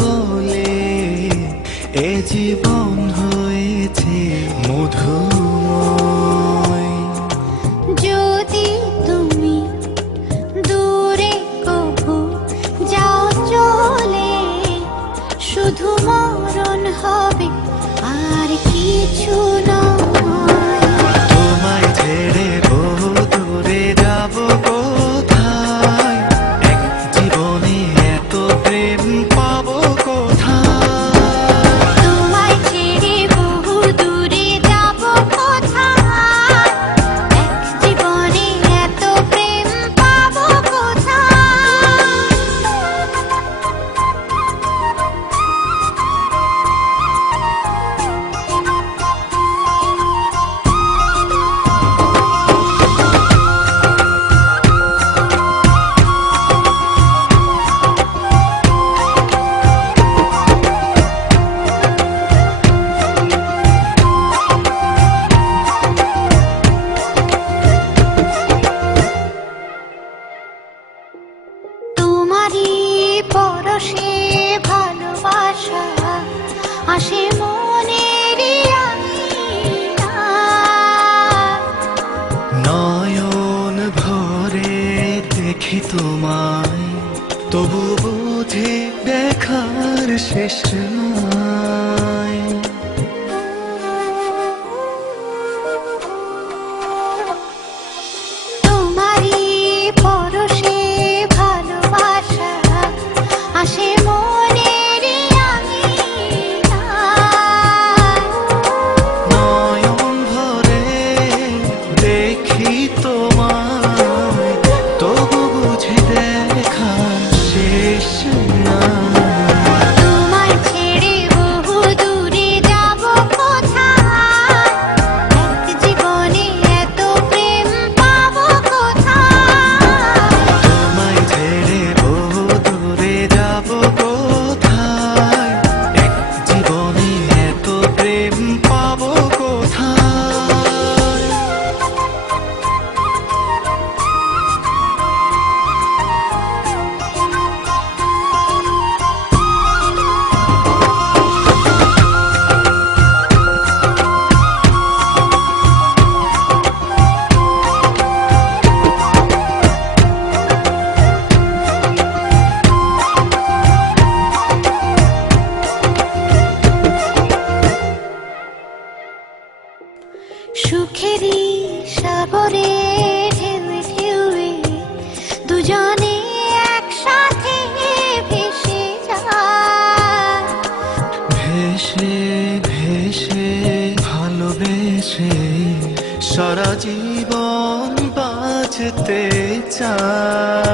বলে এ জীবন হয়েছে মধুময়। যদি তুমি দূরে কভু যাও চলে, শুধু মরণ হবে আর কিছু নয়। তোমায় ছেড়ে বহু দূরে যাব কোথায়, এক জীবনে এত প্রেম পাবো কোথায়। তোমায় ছেড়ে বহু দূরে যাব কোথায়, এক জীবনে এত প্রেম পাবো কোথায়। তোমারই পরশে ভালোবাসা আসে মনের আঙিনায়। নয়ন ভরে দেখি তোমায়, তবু বুঝে দেখার শেষ নাই। তোমারই পরশে ভালোবাসা আসে মনের আঙিনায়। নয়ন ভরে দেখি তোমায়, তবু বুঝে দেখার শেষ নাই। তোমায় ছেড়ে বহু দূরে যাব কোথায়, এক জীবনে এত প্রেম পাবো কোথায়। তোমায় ছেড়ে বহু দূরে যাব কোথায়, এক জীবনে এত প্রেম পাবো কোথায়। সুখেরই সাগরে ঢেউে ঢেউে দুজনে একসাথে ভেসে যায়। ভেসে ভেসে ভালোবেসে সারা জীবন বাঁচতে চাই।